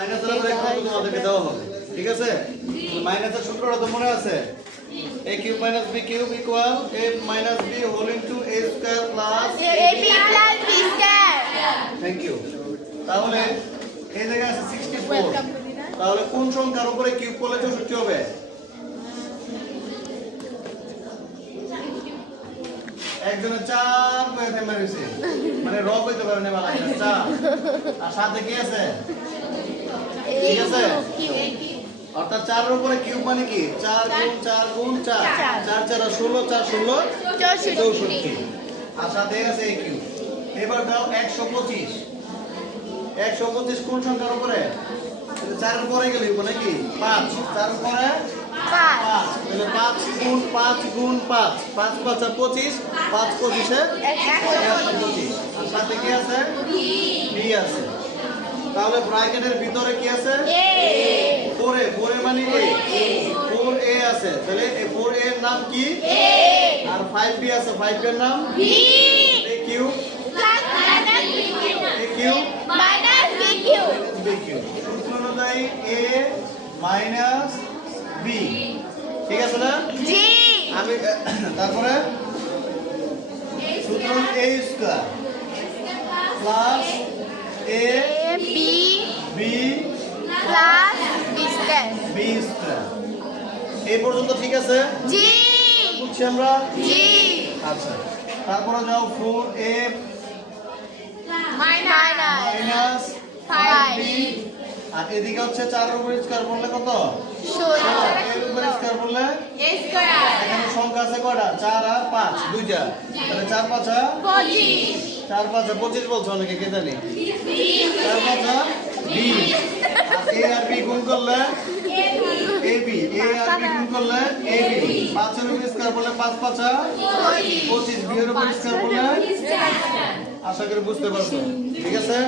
মাইনাসের উপরে একটা তোমাদেরকে দেওয়া হবে, ঠিক আছে? মাইনাসের সূত্রটা তো মনে আছে? a cube minus b cube equal a minus b whole into a square plus ab plus b square. Thank you. তাহলে এই জায়গায় আছে 64, তাহলে কোন সংখ্যার উপরে কিউব করলে 64 হবে? একজনে 4 কইতে মারিছে, মানে র কইতে পারে না, বালা 4 আর সাথে কি আছে? ঠিক আছে, অর্থাৎ 4 এর উপরে কিউব মানে কি 4 গুণ 4 গুণ 4 4 4 16 4 16 64 আর সাথে আছে এই কিউব। এবার দাও 125 125 কোন সংখ্যার উপরে? 4 এর পরে গেলে হবে নাকি 5 4 এর পরে 5 তাহলে 5 গুণ 5 গুণ 5 5 5 25 5 25 এ 125 আর সাথে কি আছে? b আছে। তাহলে ব্র্যাকেটের ভিতরে কি আছে? a 4 মানে a 4a আছে, তাহলে এই 4a এর নাম কি? a আর 5b আছে, 5b এর নাম b a cube plus minus b cube a cube minus b cube. b cube. সূত্র অনুযায়ী a মাইনাস b, ঠিক আছে না? জি আমি তারপরে সূত্র a square plus a a b b plus b square. b square. এই পর্যন্ত ঠিক আছে? জি বুঝছি আমরা? জি আচ্ছা, তারপরে যাও 4a minus মাইনাস 5b আর এদিকে হচ্ছে 4 এর উপর স্কয়ার করলে কত? 16 এর উপর স্কয়ার করলে a square এখানে সংখ্যা আছে কয়টা? 4 আর 5 দুইটা, তাহলে 4 5 25 4 5 25 বলছো অনেকে, কে জানি? 4 5 20 আর a আর b গুণ করলে ab a আর b গুণ করলে ab 5 এর উপর স্কয়ার করলে 5 5 25 b এর উপর স্কয়ার করলে, আশা করি বুঝতে পারছো, ঠিক আছে?